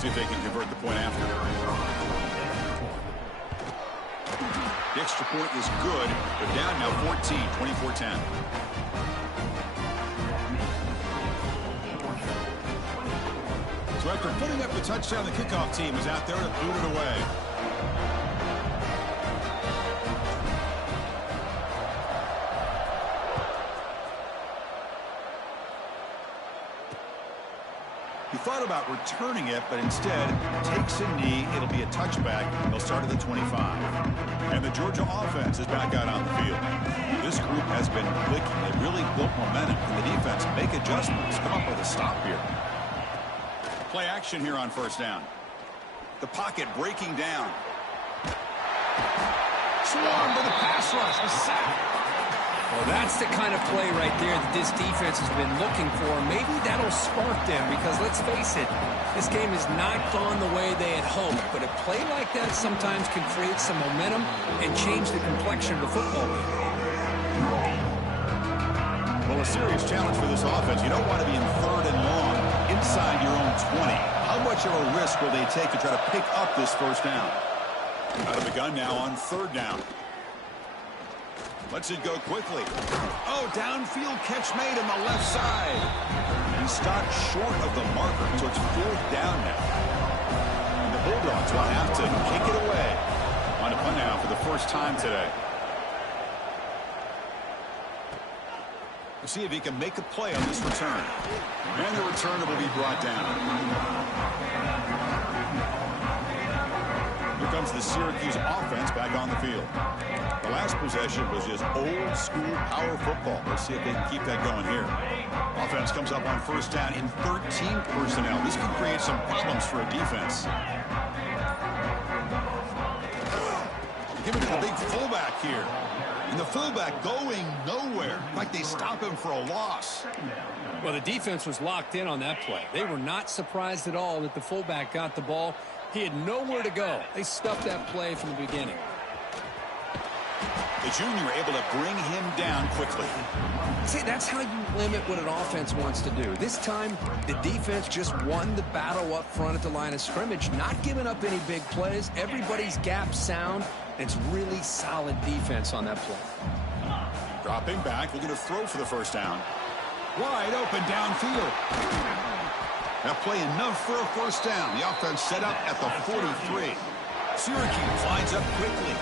See if they can convert the point after. The extra point is good. They're down now 14, 24-10. So after putting up the touchdown, the kickoff team is out there to boot it away. He thought about returning it, but instead takes a knee. It'll be a touchback. They'll start at the 25. And the Georgia offense is back out on the field. This group has been clicking. They really built momentum. And the defense make adjustments. Come up with a stop here. Play action here on first down. The pocket breaking down. Swarmed to the pass rush. A sack. Well, that's the kind of play right there that this defense has been looking for. Maybe that'll spark them because, let's face it, this game has not gone the way they had hoped. But a play like that sometimes can create some momentum and change the complexion of the football game. Well, a serious challenge for this offense. You don't want to be in third and long inside your own 20. How much of a risk will they take to try to pick up this first down? Out of the gun now on third down. Lets it go quickly. Oh, downfield catch made on the left side. He stopped short of the marker, so it's fourth down now. And the Bulldogs will have to kick it away. On a punt now for the first time today. We'll see if he can make a play on this return. And the returner will be brought down. Here comes the Syracuse offense back on the field. The last possession was just old school power football. Let's see if they can keep that going here. Offense comes up on first down in 13 personnel. This can create some problems for a defense. Give it to the big fullback here. And the fullback going nowhere. Like they stop him for a loss. Well, the defense was locked in on that play. They were not surprised at all that the fullback got the ball. He had nowhere to go. They stuffed that play from the beginning. The junior able to bring him down quickly. See, that's how you limit what an offense wants to do. This time, the defense just won the battle up front at the line of scrimmage, not giving up any big plays. Everybody's gap sound. It's really solid defense on that play. Dropping back, looking to throw for the first down. Wide open downfield. That play enough for a first down. The offense set up at the 43. Syracuse lines up quickly.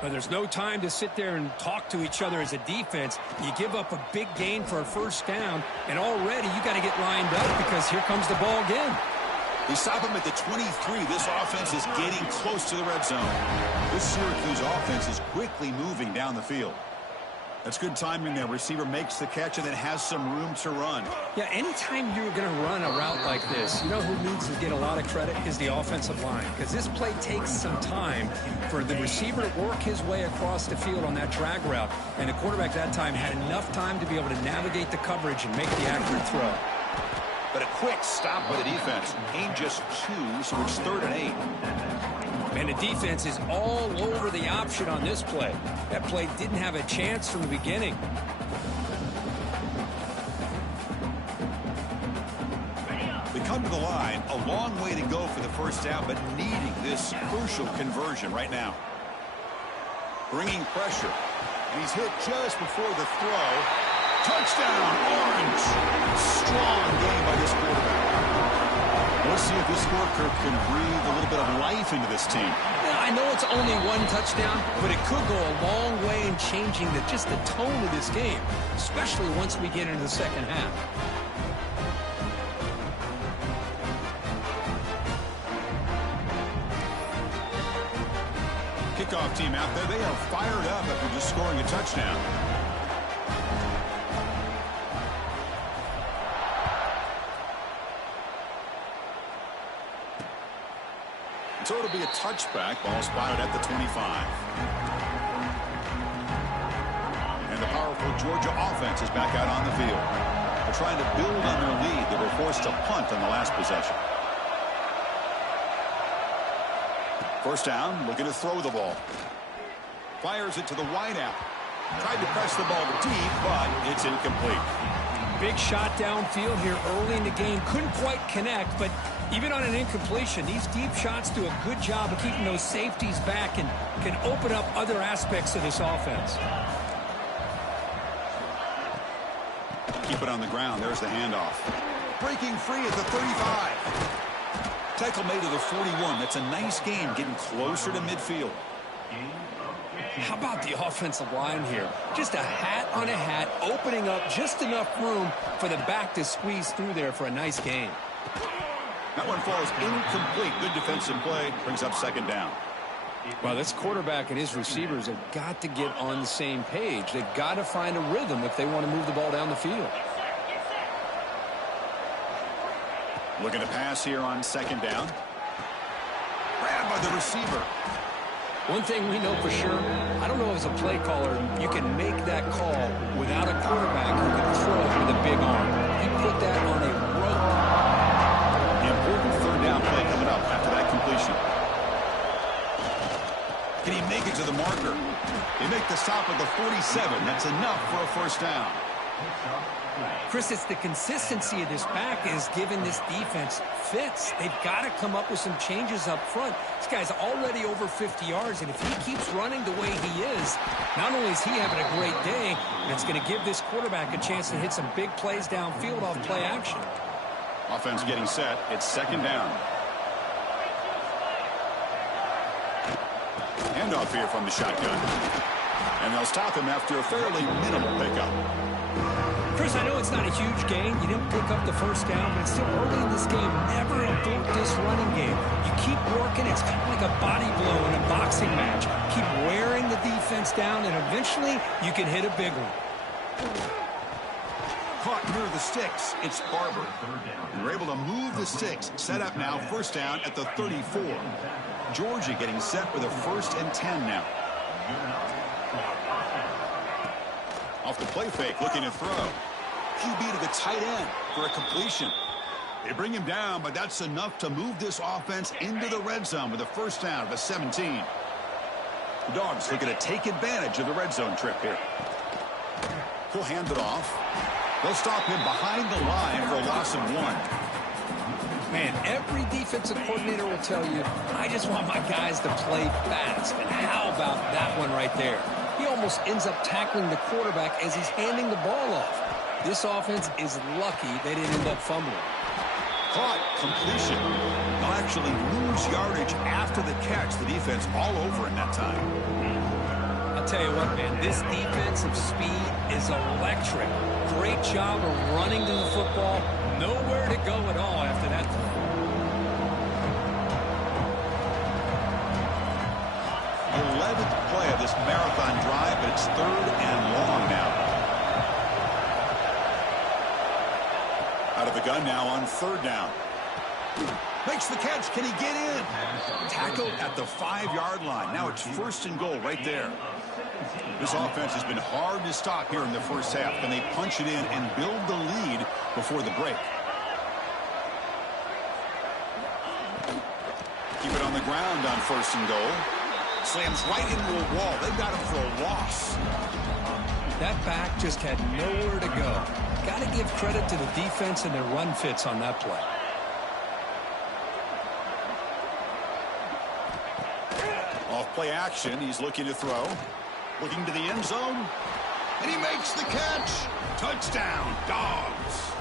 But there's no time to sit there and talk to each other as a defense. You give up a big gain for a first down, and already you got to get lined up because here comes the ball again. We stop him at the 23. This offense is getting close to the red zone. This Syracuse offense is quickly moving down the field. That's good timing there. Receiver makes the catch and then has some room to run. Yeah, anytime you're going to run a route like this, you know who needs to get a lot of credit is the offensive line. Because this play takes some time for the receiver to work his way across the field on that drag route. And the quarterback that time had enough time to be able to navigate the coverage and make the accurate throw. But a quick stop by the defense. Gain just 2, so it's 3rd and 8. And the defense is all over the option on this play. That play didn't have a chance from the beginning. They come to the line, a long way to go for the first down, but needing this crucial conversion right now. Bringing pressure. And he's hit just before the throw. Touchdown, Orange. Strong game by this quarterback. Let's see if this scorecard can breathe a little bit of life into this team. Yeah, I know it's only one touchdown, but it could go a long way in changing just the tone of this game, especially once we get into the second half. Kickoff team out there, they are fired up after just scoring a touchdown. So it'll be a touchback. Ball spotted at the 25. And the powerful Georgia offense is back out on the field. They're trying to build on their lead. They were forced to punt on the last possession. First down, looking to throw the ball. Fires it to the wideout. Tried to press the ball deep, but it's incomplete. Big shot downfield here early in the game. Couldn't quite connect, but Even on an incompletion, these deep shots do a good job of keeping those safeties back and can open up other aspects of this offense. Keep it on the ground. There's the handoff. Breaking free at the 35. Tackle made to the 41. That's a nice game, getting closer to midfield. How about the offensive line here? Just a hat on a hat, opening up just enough room for the back to squeeze through there for a nice gain. That one falls incomplete. Good defensive play. Brings up second down. Well, this quarterback and his receivers have got to get on the same page. They've got to find a rhythm if they want to move the ball down the field. Looking to pass here on second down. Grabbed by the receiver. One thing we know for sure, I don't know as a play caller, you can make that call without a quarterback who can throw it with a big arm. He put that on a rope. The important third down play coming up after that completion. Can he make it to the marker? They make the stop at the 47. That's enough for a first down. Chris, it's the consistency of this back is giving this defense fits. They've got to come up with some changes up front. This guy's already over 50 yards, and if he keeps running the way he is, not only is he having a great day, but it's going to give this quarterback a chance to hit some big plays downfield off play action. Offense getting set. It's second down. Handoff here from the shotgun. And they'll stop him after a fairly minimal pickup. Chris, I know it's not a huge gain. You didn't pick up the first down, but it's still early in this game. Never abort this running game. You keep working. It's kind of like a body blow in a boxing match. Keep wearing the defense down, and eventually you can hit a big one. Caught near the sticks. It's Barber. They're able to move the sticks. Set up now. First down at the 34. Georgia getting set with a 1st and 10 now. Off the play fake, looking to throw. QB to the tight end for a completion. They bring him down, but that's enough to move this offense into the red zone with a first down at the 17. The Dogs looking to take advantage of the red zone trip here. He'll hand it off. They'll stop him behind the line for a loss of 1. Man, every defensive coordinator will tell you, I just want my guys to play fast. And how about that one right there? He almost ends up tackling the quarterback as he's handing the ball off. This offense is lucky they didn't end up fumbling. Caught, completion. They'll actually lose yardage after the catch. The defense all over in that time. I'll tell you what, man, this defensive speed is electric. Great job of running to the football. Nowhere to go at all after that. 11th play of this marathon drive, but it's 3rd and long now. Out of the gun now on 3rd down. Makes the catch. Can he get in? Tackled at the 5-yard line. Now it's 1st and goal right there. This offense has been hard to stop here in the first half. Can they punch it in and build the lead before the break? Keep it on the ground on 1st and goal. Slams right into a wall. They've got him for a loss. That back just had nowhere to go. Got to give credit to the defense and their run fits on that play. Off play action. He's looking to throw. Looking to the end zone. And he makes the catch. Touchdown, Dogs.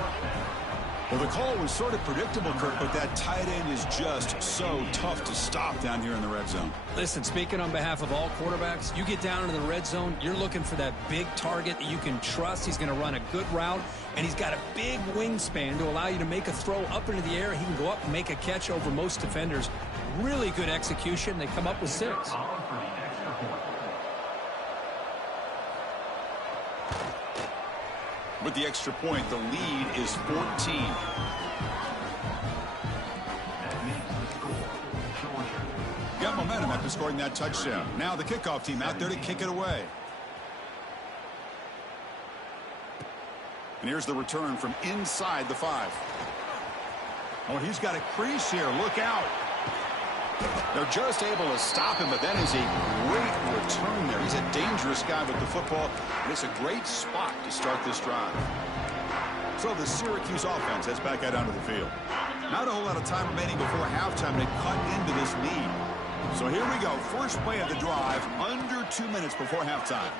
Well, the call was sort of predictable, Kirk, but that tight end is just so tough to stop down here in the red zone. Listen, speaking on behalf of all quarterbacks, you get down into the red zone, you're looking for that big target that you can trust. He's going to run a good route, and he's got a big wingspan to allow you to make a throw up into the air. He can go up and make a catch over most defenders. Really good execution. They come up with 6. With the extra point, the lead is 14. Got momentum after scoring that touchdown. Now the kickoff team out there to kick it away. And here's the return from inside the 5. Oh, he's got a crease here. Look out. They're just able to stop him, but that is a great return there. He's a dangerous guy with the football, and it's a great spot to start this drive. So the Syracuse offense heads back out onto the field. Not a whole lot of time remaining before halftime to cut into this lead. So here we go. First play of the drive, under 2 minutes before halftime.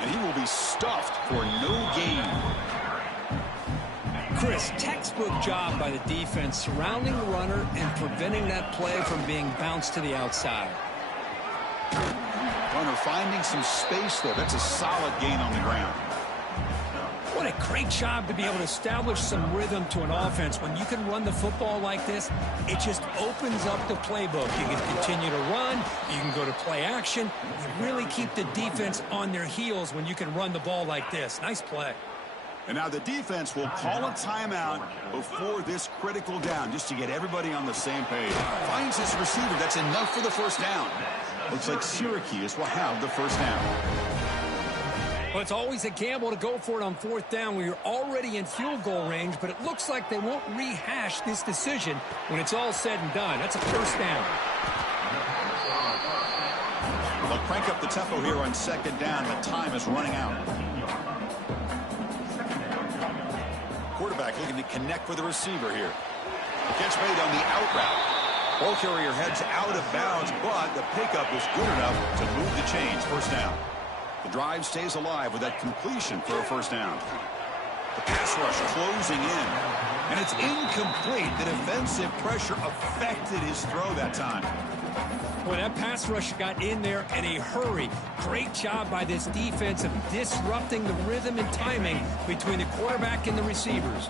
And he will be stuffed for no gain. Chris, textbook job by the defense surrounding the runner and preventing that play from being bounced to the outside. Runner finding some space there. That's a solid gain on the ground. What a great job to be able to establish some rhythm to an offense. When you can run the football like this, it just opens up the playbook. You can continue to run. You can go to play action. You really keep the defense on their heels when you can run the ball like this. Nice play. And now the defense will call a timeout before this critical down, just to get everybody on the same page. Finds his receiver. That's enough for the first down. Looks like Syracuse will have the first down. Well, it's always a gamble to go for it on fourth down when you're already in field goal range, but it looks like they won't rehash this decision when it's all said and done. That's a first down. They'll crank up the tempo here on second down. The time is running out. Quarterback looking to connect with the receiver here. The catch made on the out route. Ball carrier heads out of bounds, but the pickup was good enough to move the chains. First down. The drive stays alive with that completion for a first down. The pass rush closing in. And it's incomplete. The defensive pressure affected his throw that time. Boy, that pass rush got in there in a hurry. Great job by this defense of disrupting the rhythm and timing between the quarterback and the receivers.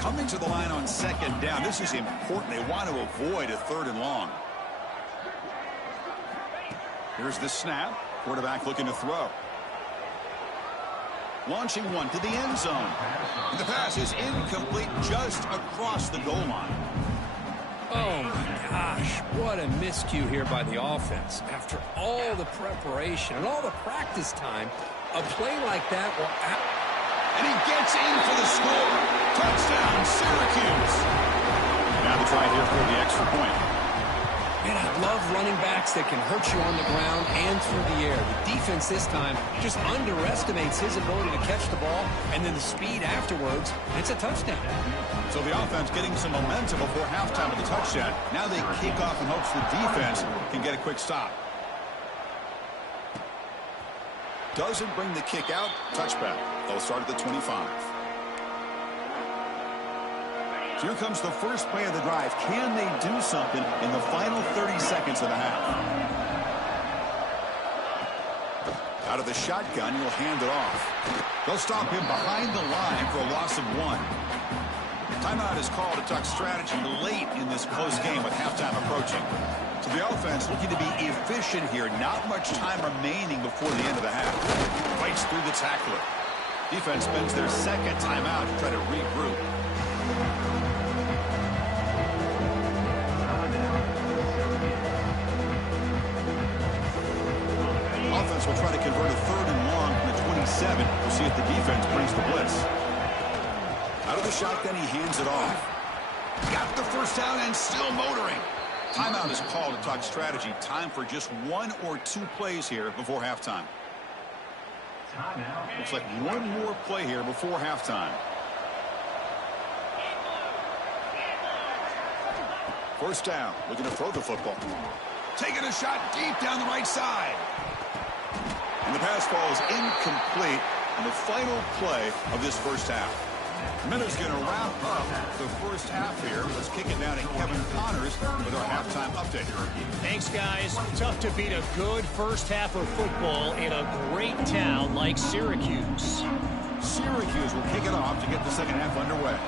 Coming to the line on second down. This is important. They want to avoid a third and long. Here's the snap. Quarterback looking to throw. Launching one to the end zone. And the pass is incomplete just across the goal line. Oh, my gosh. What a miscue here by the offense. After all the preparation and all the practice time, a play like that will... And he gets in for the score. Touchdown, Syracuse. Now the try here for the extra point. Man, I love running backs that can hurt you on the ground and through the air. The defense this time just underestimates his ability to catch the ball, and then the speed afterwards. It's a touchdown. So the offense getting some momentum before halftime with the touchdown. Now they kick off in hopes the defense can get a quick stop. Doesn't bring the kick out. Touchback. They'll start at the 25. Here comes the first play of the drive. Can they do something in the final 30 seconds of the half? Out of the shotgun, he'll hand it off. They'll stop him behind the line for a loss of 1. Timeout is called to talk strategy late in this close game with halftime approaching. So the offense looking to be efficient here. Not much time remaining before the end of the half. Fights through the tackler. Defense spends their second timeout to try to regroup. Offense will try to convert a third and long from the 27. We'll see if the defense brings the blitz. Out of the shotgun, he hands it off. Got the first down and still motoring. Timeout is called to talk strategy. Time for just 1 or 2 plays here before halftime. Looks like one more play here before halftime. First down, looking to throw the football. Taking a shot deep down the right side. And the pass falls incomplete on the final play of this first half. Miller's going to wrap up the first half here. Let's kick it down to Kevin Connors with our halftime update. Thanks, guys. Tough to beat a good first half of football in a great town like Syracuse. Syracuse will kick it off to get the second half underway.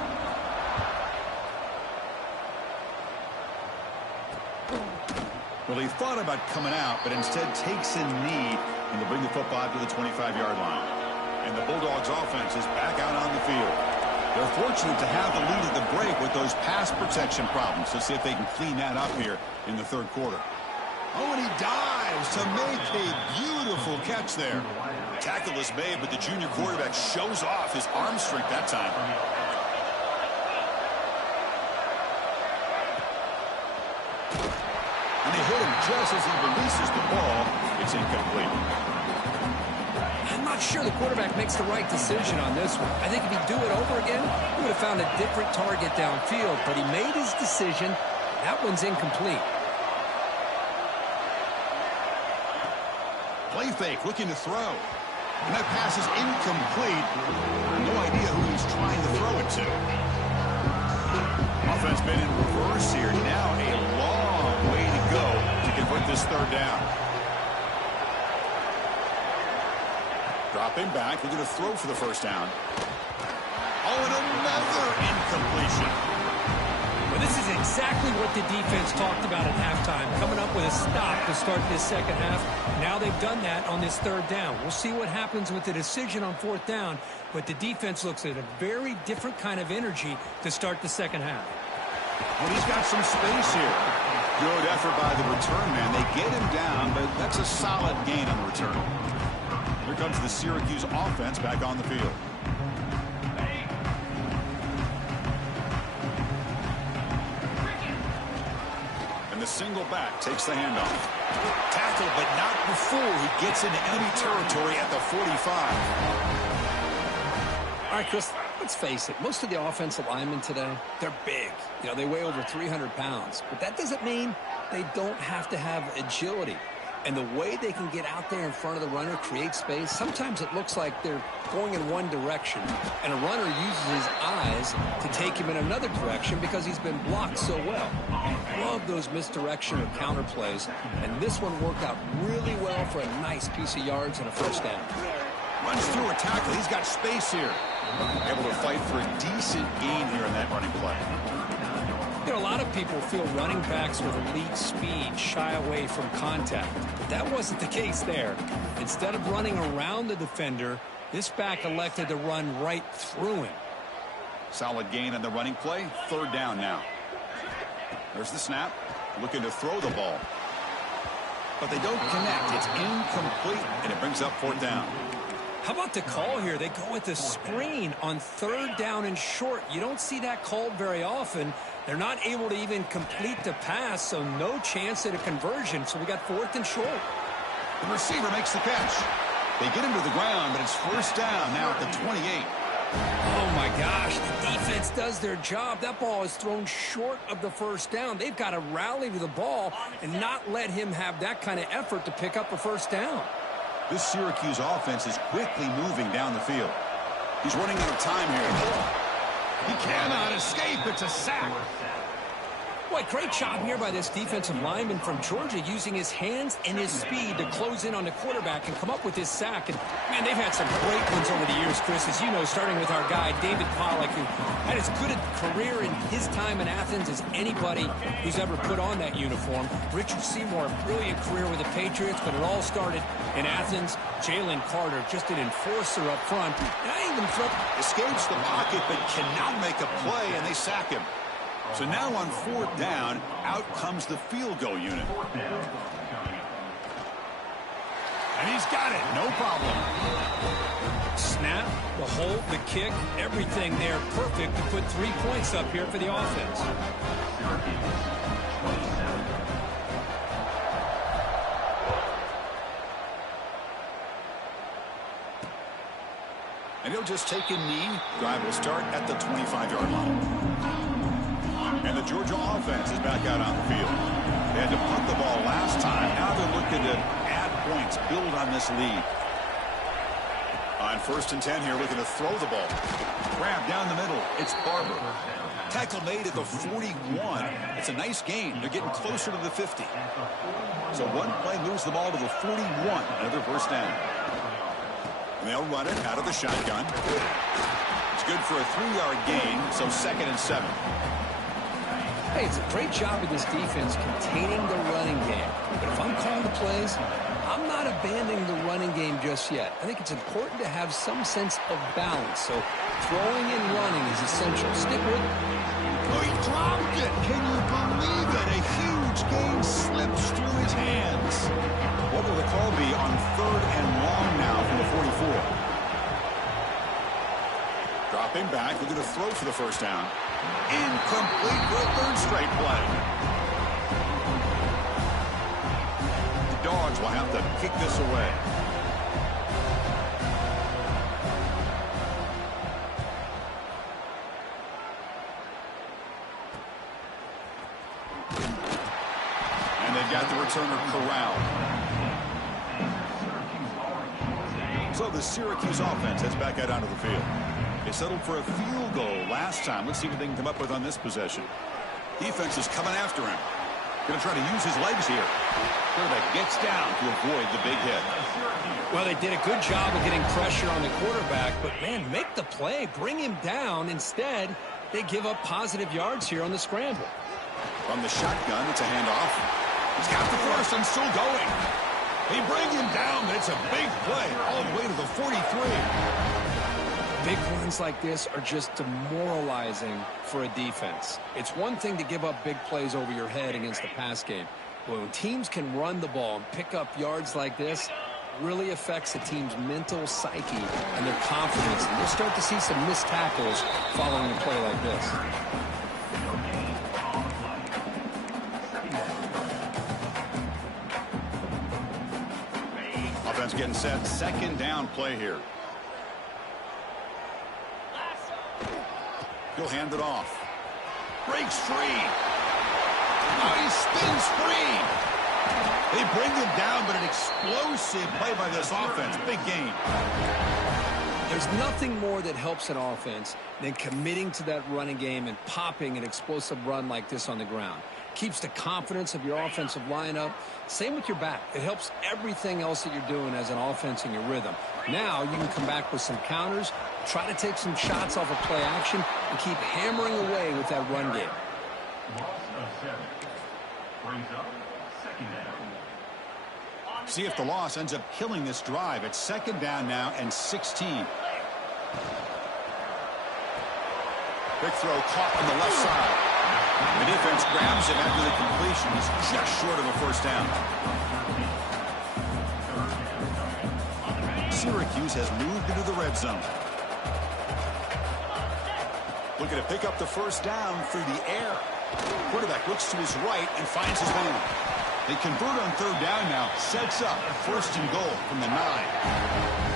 Well, he thought about coming out, but instead takes a knee and to bring the football to the 25-yard line. And the Bulldogs offense is back out on the field. They're fortunate to have the lead at the break with those pass protection problems. Let's see if they can clean that up here in the third quarter. Oh, and he dives to make a beautiful catch there. The tackle is made, but the junior quarterback shows off his arm strength that time. And they hit him just as he releases the ball. It's incomplete. And not sure the quarterback makes the right decision on this one. I think if he'd do it over again, he would have found a different target downfield, but he made his decision. That one's incomplete. Play fake, looking to throw. And that pass is incomplete. No idea who he's trying to throw it to. Offense been in reverse here. Now a long way to go to convert this third down. Dropping back, looking to throw for the first down. Oh, and another incompletion. Well, this is exactly what the defense talked about at halftime, coming up with a stop to start this second half. Now they've done that on this third down. We'll see what happens with the decision on fourth down, but the defense looks at a very different kind of energy to start the second half. Well, he's got some space here. Good effort by the return man. They get him down, but that's a solid gain on the return. Here comes the Syracuse offense back on the field. And the single back takes the handoff. Tackle, but not before he gets into enemy territory at the 45. All right, Chris, let's face it. Most of the offensive linemen today, they're big. You know, they weigh over 300 pounds. But that doesn't mean they don't have to have agility. And the way they can get out there in front of the runner, create space, sometimes it looks like they're going in one direction, and a runner uses his eyes to take him in another direction because he's been blocked so well. Love those misdirection or counter plays, and this one worked out really well for a nice piece of yards and a first down. Runs through a tackle. He's got space here. Able to fight for a decent gain here in that running play. You know, a lot of people feel running backs with elite speed shy away from contact. But that wasn't the case there. Instead of running around the defender, this back elected to run right through him. Solid gain on the running play. Third down now. There's the snap. Looking to throw the ball. But they don't connect. It's incomplete, and it brings up fourth down. How about the call here? They go with the screen on third down and short. You don't see that called very often. They're not able to even complete the pass, so no chance at a conversion. So we got fourth and short. The receiver makes the catch. They get him to the ground, but it's first down now at the 28. Oh, my gosh. The defense does their job. That ball is thrown short of the first down. They've got to rally to the ball and not let him have that kind of effort to pick up a first down. This Syracuse offense is quickly moving down the field. He's running out of time here. He cannot escape. It's a sack. Boy, great job here by this defensive lineman from Georgia using his hands and his speed to close in on the quarterback and come up with his sack. And, man, they've had some great ones over the years, Chris, as you know, starting with our guy, David Pollack, who had as good a career in his time in Athens as anybody who's ever put on that uniform. Richard Seymour, brilliant career with the Patriots, but it all started in Athens. Jalen Carter, just an enforcer up front. And I even flip. Escapes the pocket, but cannot make a play, and they sack him. So now on fourth down, out comes the field goal unit. And he's got it, no problem. Snap, the hold, the kick, everything there perfect to put 3 points up here for the offense. And he'll just take a knee. Drive will start at the 25-yard line. And the Georgia offense is back out on the field. They had to punt the ball last time. Now they're looking to add points, build on this lead. On first and 10 here, looking to throw the ball. Grab down the middle. It's Barber. Tackle made at the 41. It's a nice gain. They're getting closer to the 50. So one play moves the ball to the 41. Another first down. And they'll run it out of the shotgun. It's good for a 3-yard gain, so second and 7. Hey, it's a great job of this defense containing the running game. But if I'm calling the plays, I'm not abandoning the running game just yet. I think it's important to have some sense of balance. So throwing and running is essential. Stick with it. Oh, he dropped it. Can you believe it? A huge gain slips through his hands. What will the call be on third and long now from the 44? Dropping back. We're going to throw for the first down. Incomplete for a third straight play. The Dogs will have to kick this away. they've got the returner corralled. So the Syracuse offense heads back out onto the field. They settled for a field goal last time. Let's see what they can come up with on this possession. Defense is coming after him. Going to try to use his legs here. Quarterback gets down to avoid the big hit. Well, they did a good job of getting pressure on the quarterback, but, man, make the play. Bring him down. Instead, they give up positive yards here on the scramble. From the shotgun, it's a handoff. He's got the first and still going. They bring him down, but it's a big play all the way to the 43. Big runs like this are just demoralizing for a defense. It's one thing to give up big plays over your head against the pass game. But when teams can run the ball and pick up yards like this, really affects the team's mental psyche and their confidence. And you'll start to see some missed tackles following a play like this. Offense getting set. Second down play here. He'll hand it off. Breaks free. Now he spins free. They bring him down, but an explosive play by this offense. Big game. There's nothing more that helps an offense than committing to that running game and popping an explosive run like this on the ground. Keeps the confidence of your offensive lineup. Same with your back. It helps everything else that you're doing as an offense in your rhythm. Now you can come back with some counters, try to take some shots off of play action, and keep hammering away with that run game. See if the loss ends up killing this drive. It's second down now and 16. Big throw caught on the left side. The defense grabs him after the completion. He's just short of a first down. Syracuse has moved into the red zone. Looking to pick up the first down through the air. Quarterback looks to his right and finds his man. They convert on third down now. Sets up first and goal from the 9.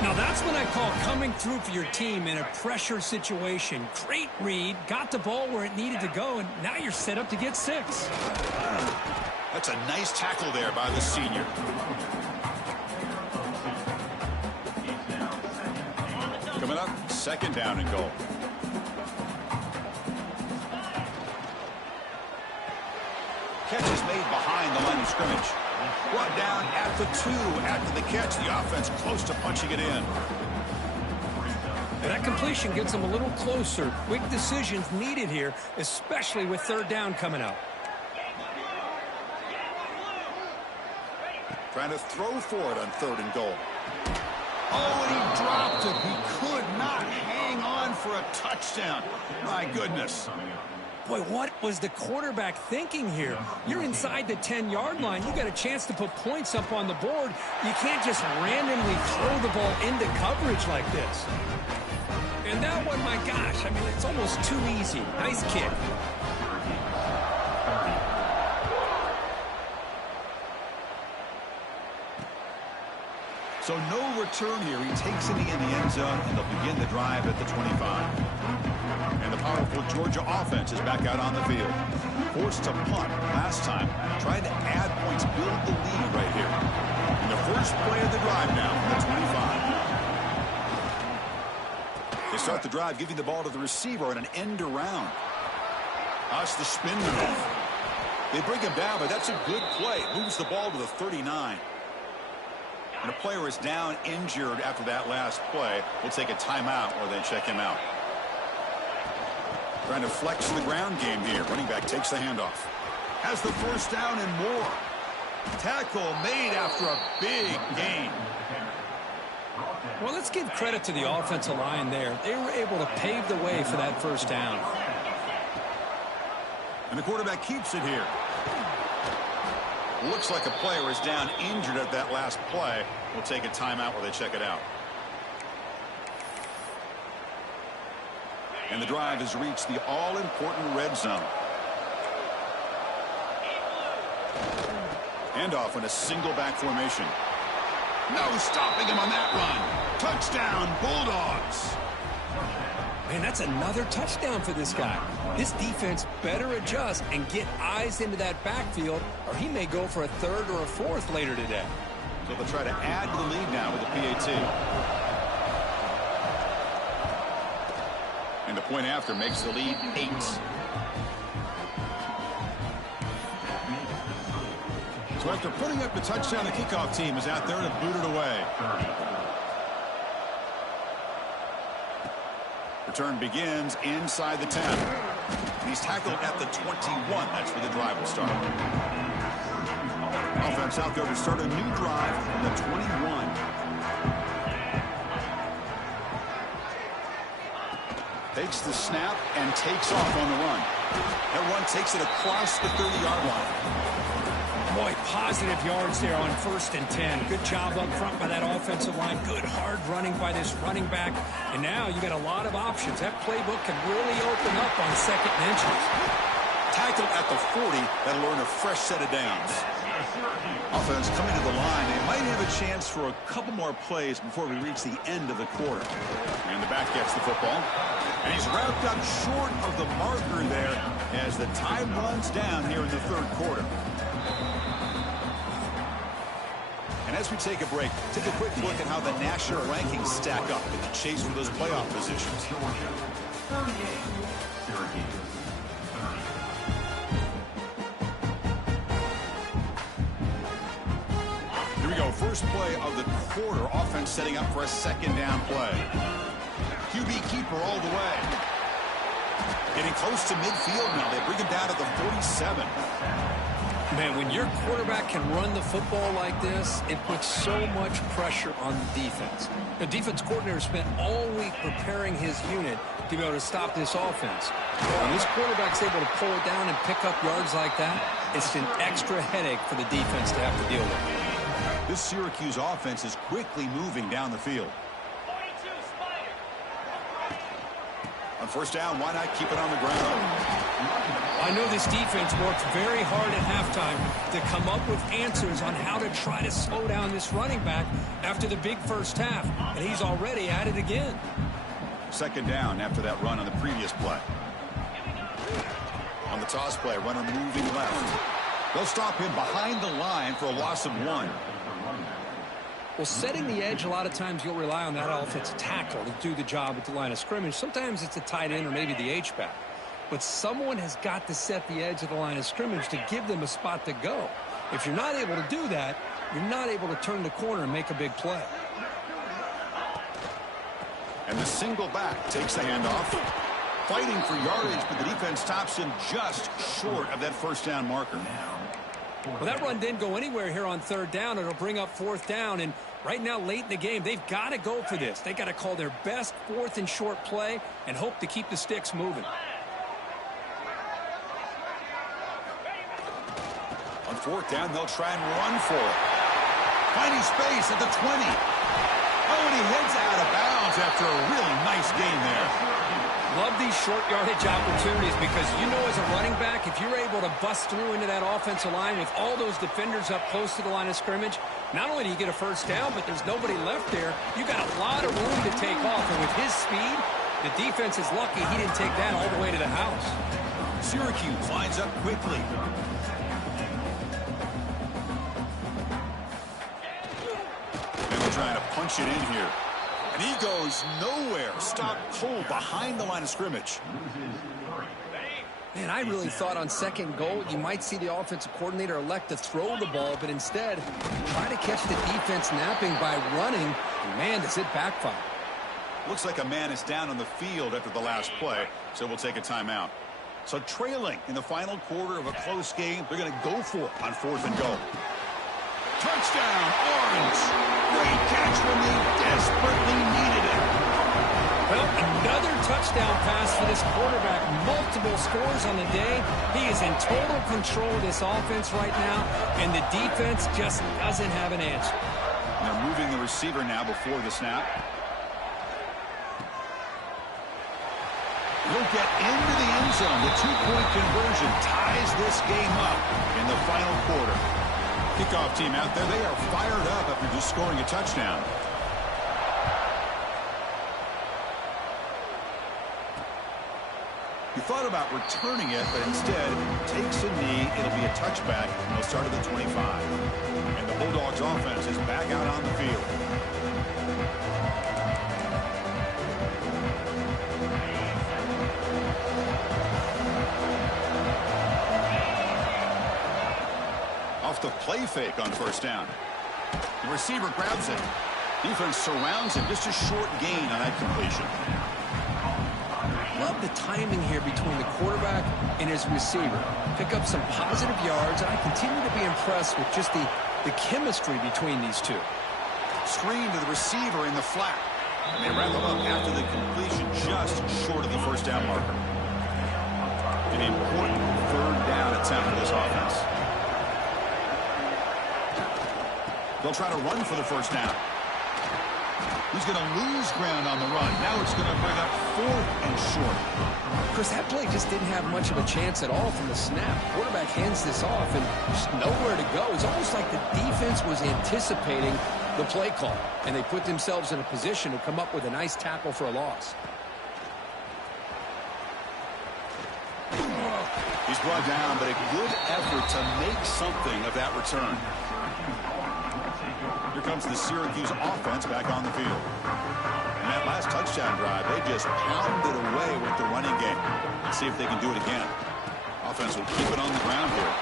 Now that's what I call coming through for your team in a pressure situation. Great read, got the ball where it needed to go, and now you're set up to get 6. That's a nice tackle there by the senior. Coming up, second down and goal. Catch is made behind the line of scrimmage. Brought down at the 2 after the catch. The offense close to punching it in. That completion gets them a little closer. Quick decisions needed here, especially with third down coming up. Trying to throw for it on third and goal. Oh, and he dropped it. He could not hang on for a touchdown. My goodness. Boy, what was the quarterback thinking here? You're inside the 10-yard line. You got a chance to put points up on the board. You can't just randomly throw the ball into coverage like this. And that one, my gosh, I mean, it's almost too easy. Nice kick. So no return here. He takes it in the end zone, and they'll begin the drive at the 25. And the powerful Georgia offense is back out on the field. Forced to punt last time. Trying to add points, build the lead right here. And the first play of the drive now from the 25. They start the drive giving the ball to the receiver on an end around. That's the spin move. They bring him down, but that's a good play. Moves the ball to the 39. And a player is down injured after that last play. We'll take a timeout or they check him out. Trying to flex the ground game here. Running back takes the handoff. Has the first down and more. Tackle made after a big gain. Well, let's give credit to the offensive line there. They were able to pave the way for that first down. And the quarterback keeps it here. Looks like a player is down injured at that last play. We'll take a timeout while they check it out. And the drive has reached the all-important red zone. Handoff in a single back formation. No stopping him on that run. Touchdown, Bulldogs. Man, that's another touchdown for this guy. This defense better adjust and get eyes into that backfield, or he may go for a third or a fourth later today. So they'll try to add to the lead now with the PAT. And the point after makes the lead 8. So after putting up the touchdown, the kickoff team is out there to boot it away. Return begins inside the 10. He's tackled at the 21. That's where the drive will start. Offense out there to start a new drive from the 21. Takes the snap and takes off on the run. That run takes it across the 30-yard line. Boy, positive yards there on 1st and 10. Good job up front by that offensive line. Good hard running by this running back. And now you got a lot of options. That playbook can really open up on 2nd and inches. Tackled at the 40. That'll earn a fresh set of downs. Offense coming to the line. They might have a chance for a couple more plays before we reach the end of the quarter. And the back gets the football. And he's wrapped up short of the marker there as the time runs down here in the 3rd quarter. And as we take a break, take a quick look at how the national rankings stack up in the chase for those playoff positions. Here we go. First play of the quarter. Offense setting up for a 2nd down play. QB keeper all the way. Getting close to midfield now. They bring him down to the 47. Man, when your quarterback can run the football like this, it puts so much pressure on the defense. The defense coordinator spent all week preparing his unit to be able to stop this offense. When this quarterback's able to pull it down and pick up yards like that, it's an extra headache for the defense to have to deal with. This Syracuse offense is quickly moving down the field. On 1st down, why not keep it on the ground? I know this defense worked very hard at halftime to come up with answers on how to try to slow down this running back after the big first half, and he's already at it again. 2nd down after that run on the previous play. On the toss play, runner moving left. They'll stop him behind the line for a loss of 1. Well, setting the edge, a lot of times you'll rely on that offensive tackle to do the job at the line of scrimmage. Sometimes it's a tight end or maybe the H-back. But someone has got to set the edge of the line of scrimmage to give them a spot to go. If you're not able to do that, you're not able to turn the corner and make a big play. And the single back takes the handoff. Fighting for yardage, but the defense stops him just short of that 1st down marker. Well, that run didn't go anywhere here on 3rd down. It'll bring up 4th down. And right now, late in the game, they've got to go for this. They've got to call their best 4th and short play and hope to keep the sticks moving. On 4th down, they'll try and run for it. Finding space at the 20. Oh, and he heads out of bounds after a really nice gain there. Love these short yardage opportunities because you know as a running back, if you're able to bust through into that offensive line with all those defenders up close to the line of scrimmage, not only do you get a 1st down, but there's nobody left there. You got a lot of room to take off. And with his speed, the defense is lucky he didn't take that all the way to the house. Syracuse lines up quickly. And they're trying to punch it in here. And he goes nowhere. Stop cold behind the line of scrimmage. Man, I really thought on 2nd goal you might see the offensive coordinator elect to throw the ball, but instead try to catch the defense napping by running. And man, does it backfire. Looks like a man is down on the field after the last play, so we'll take a timeout. So trailing in the final quarter of a close game, they're going to go for it on 4th and goal. Touchdown, Orange! Great catch when they desperately needed it. Well, another touchdown pass for this quarterback. Multiple scores on the day. He is in total control of this offense right now, and the defense just doesn't have an answer. They're moving the receiver now before the snap. He'll get into the end zone. The 2-point conversion ties this game up in the final quarter. Kickoff team out there, they are fired up after just scoring a touchdown. He thought about returning it, but instead takes a knee. It'll be a touchback, and they'll start at the 25. And the Bulldogs offense is back out on the field. Off the play fake on first down. The receiver grabs it. Defense surrounds him. Just a short gain on that completion. Love the timing here between the quarterback and his receiver. Pick up some positive yards, and I continue to be impressed with just the chemistry between these two. Screen to the receiver in the flat. And they wrap him up after the completion, just short of the first down marker. An important third down attempt for this offense. They'll try to run for the first down. He's going to lose ground on the run. Now it's going to bring up 4th and short. Chris, that play just didn't have much of a chance at all from the snap. Quarterback hands this off and just nowhere to go. It's almost like the defense was anticipating the play call, and they put themselves in a position to come up with a nice tackle for a loss. He's brought down, but a good effort to make something of that return. Here comes the Syracuse offense back on the field. And that last touchdown drive, they just pounded away with the running game. Let's see if they can do it again. Offense will keep it on the ground here.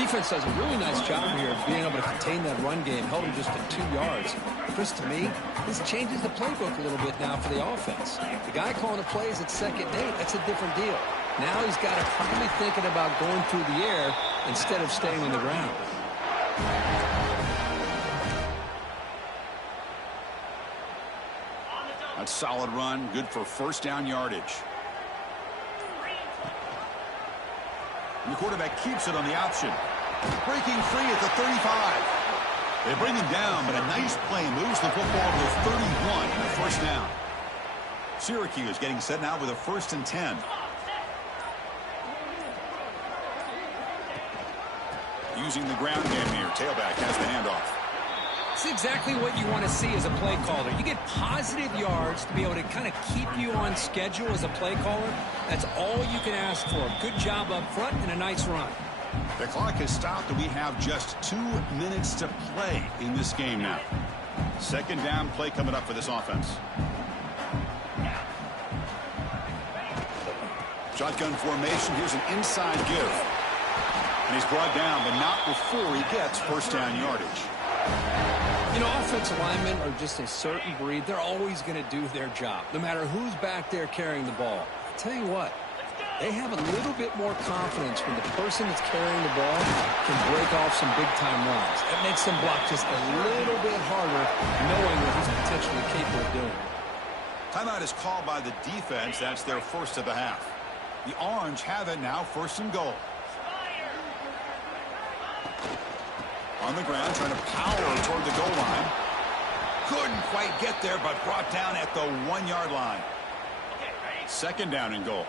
Defense does a really nice job here of being able to contain that run game, held him just to 2 yards. Chris, to me, this changes the playbook a little bit now for the offense. The guy calling the plays at second and 8, that's a different deal. Now he's got to probably thinking about going through the air instead of staying on the ground. A solid run, good for first down yardage. And the quarterback keeps it on the option. Breaking free at the 35. They bring him down, but a nice play moves the football to 31 and a first down. Syracuse getting set now with a 1st and 10. Using the ground game here. Tailback has the handoff. It's exactly what you want to see as a play caller. You get positive yards to be able to kind of keep you on schedule as a play caller. That's all you can ask for. Good job up front and a nice run. The clock has stopped, and we have just 2 minutes to play in this game now. Second down play coming up for this offense. Shotgun formation. Here's an inside give. And he's brought down, but not before he gets first down yardage. You know, offensive linemen are just a certain breed. They're always going to do their job, no matter who's back there carrying the ball. I tell you what, they have a little bit more confidence when the person that's carrying the ball can break off some big-time runs. It makes them block just a little bit harder, knowing what he's potentially capable of doing. Timeout is called by the defense. That's their first of the half. The Orange have it now, 1st and goal. On the ground, trying to power toward the goal line. Couldn't quite get there, but brought down at the 1-yard line. Second down and goal.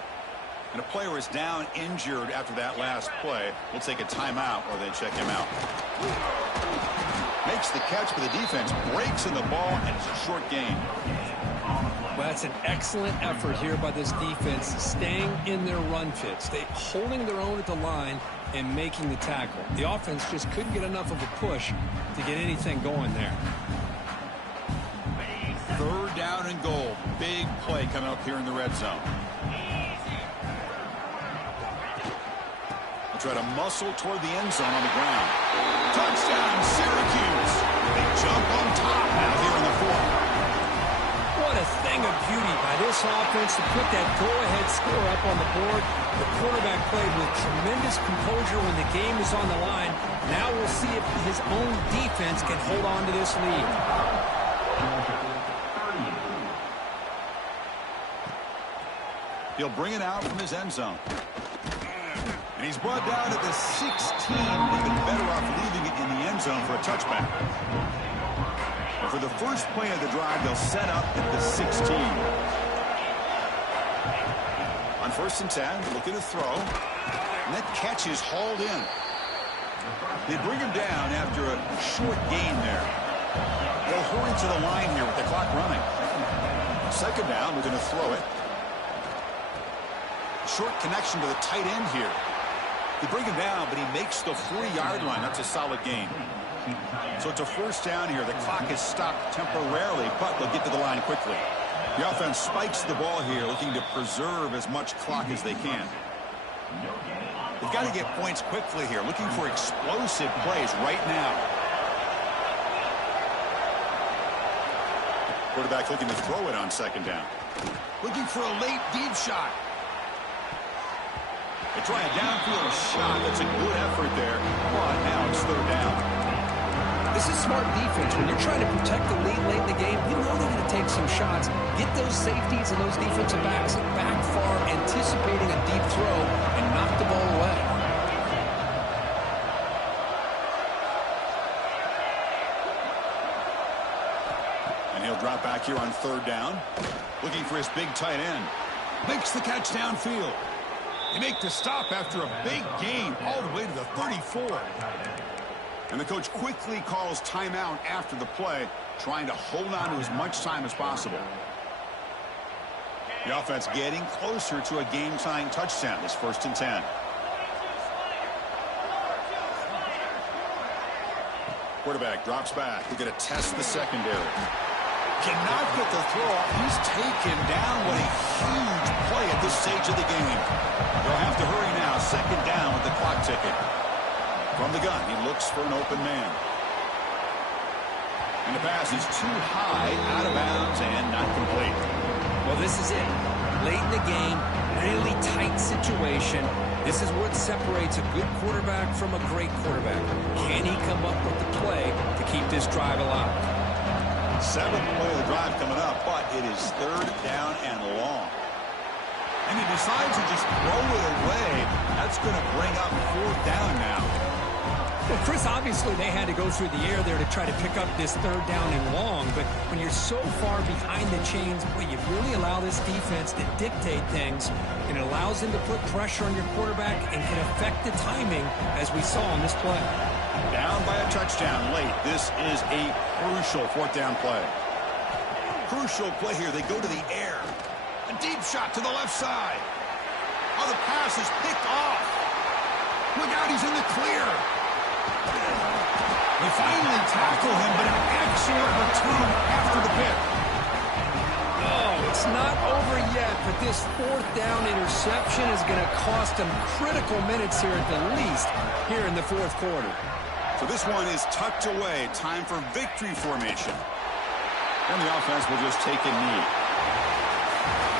And a player is down injured after that last play. We'll take a timeout or they check him out. Makes the catch, but the defense breaks in the ball, and it's a short gain. Well, that's an excellent effort here by this defense, staying in their run fits. They holding their own at the line and making the tackle. The offense just couldn't get enough of a push to get anything going there. Third down and goal. Big play coming up here in the red zone. They'll try to muscle toward the end zone on the ground. Touchdown, Syracuse. They jump on top now here in the 4th. What a thing of beauty by this offense to put that go-ahead score up on the board. The quarterback played with tremendous composure when the game is on the line. Now we'll see if his own defense can hold on to this lead. He'll bring it out from his end zone. And he's brought down at the 16. They've been better off leaving it in the end zone for a touchback. For the first play of the drive, they'll set up at the 16. On 1st and 10, looking to throw. And that catch is hauled in. They bring him down after a short gain there. They'll hurry to the line here with the clock running. Second down, we're going to throw it. Short connection to the tight end here. They bring him down, but he makes the 40-yard line. That's a solid gain. So it's a first down here. The clock is stopped temporarily, but they'll get to the line quickly. The offense spikes the ball here, looking to preserve as much clock as they can. They've got to get points quickly here, looking for explosive plays right now. Quarterback looking to throw it on second down. Looking for a late deep shot. They try a downfield shot. That's a good effort there, but now it's third down. This is smart defense. When you're trying to protect the lead late in the game, you know they're going to take some shots. Get those safeties and those defensive backs back far, anticipating a deep throw, and knock the ball away. And he'll drop back here on third down. Looking for his big tight end. Makes the catch downfield. They make the stop after a big gain all the way to the 34. And the coach quickly calls timeout after the play, trying to hold on to as much time as possible. The offense getting closer to a game-tying touchdown. This 1st and 10. Quarterback drops back. We're going to test the secondary. Cannot get the throw off. He's taken down. What a huge play at this stage of the game. They'll have to hurry now. Second down with the clock ticking. From the gun, he looks for an open man. And the pass is too high, out of bounds, and not complete. Well, this is it. Late in the game, really tight situation. This is what separates a good quarterback from a great quarterback. Can he come up with the play to keep this drive alive? 7th play of the drive coming up, but it is third down and long. And he decides to just throw it away. That's going to bring up 4th down now. Well, Chris, obviously they had to go through the air there to try to pick up this third down and long, but when you're so far behind the chains, well, you really allow this defense to dictate things, and it allows them to put pressure on your quarterback and can affect the timing, as we saw on this play. Down by a touchdown late. This is a crucial 4th down play. Crucial play here. They go to the air. A deep shot to the left side. Oh, the pass is picked off. Look out, he's in the clear. They finally tackle him, but an excellent return after the pick. Oh, it's not over yet, but this 4th down interception is going to cost them critical minutes here at the least here in the 4th quarter. So this one is tucked away. Time for victory formation. And the offense will just take a knee.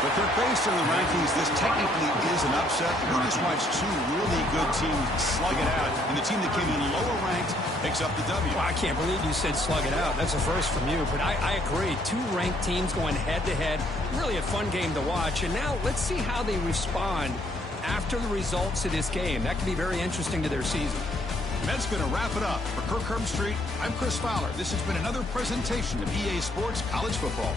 But they're based on the rankings. This technically is an upset. We just watched 2 really good teams slug it out. And the team that came in lower ranked picks up the W. Well, I can't believe you said slug it out. That's a first from you. But I agree. 2 ranked teams going head-to-head. Really a fun game to watch. And now let's see how they respond after the results of this game. That could be very interesting to their season. And that's going to wrap it up. For Kirk Herbstreit, I'm Chris Fowler. This has been another presentation of EA Sports College Football.